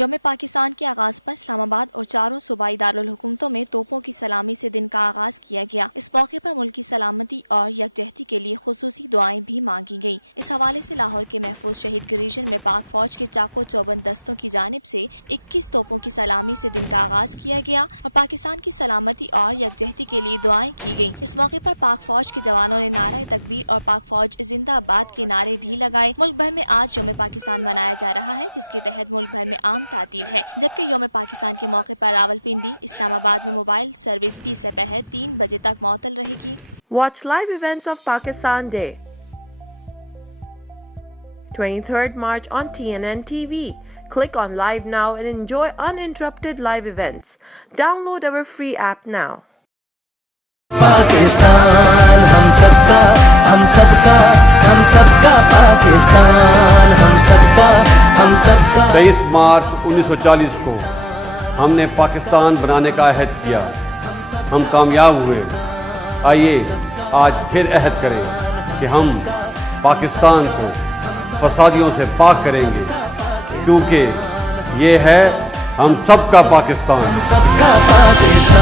یوم پاکستان کے آغاز پر اسلام آباد اور چاروں صوبائی دارالحکومتوں میں توپوں کی سلامی سے دن کا آغاز کیا گیا۔ اس موقع پر ملکی سلامتی اور یکجہتی کے لیے خصوصی دعائیں بھی مانگی گئیں۔ اس حوالے سے لاہور کے محفوظ شہید گیریژن میں پاک فوج کے وچوبند دستوں کی جانب سے 21 توپوں کی سلامی سے دن کا آغاز کیا گیا اور پاکستان کی سلامتی اور یکجہتی کے لیے دعائیں کی گئیں۔ اس موقع پر پاک فوج کے جوانوں نے نعرہ تکبیر اور پاک فوج زندہ آباد کے نعرے بھی لگائے۔ ملک بھر میں آج یوم پاکستان منایا جا رہا ہے، جس کے تحت ملک بھر میں عام تعطیل ہے، جبکہ یوم پاکستان کے موقع پر راولپنڈی، اسلام آباد میں موبائل سروس بھی سپہر 3 بجے تک معطل رہے گی۔ Watch live events of Pakistan Day, 23rd March on TNN TV. Click on Live now and enjoy uninterrupted live events. Download our free app now. Pakistan ہم سب کا، ہم سب کا، ہم سب کا پاکستان، ہم سب کا، ہم سب کا۔ 23 مارچ 1940 کو ہم نے پاکستان بنانے کا عہد کیا، ہم کامیاب ہوئے۔ آئیے آج پھر عہد کریں کہ ہم پاکستان کو فسادیوں سے پاک کریں گے، کیونکہ یہ ہے ہم سب کا پاکستان۔ ہم سب کا پاکستان۔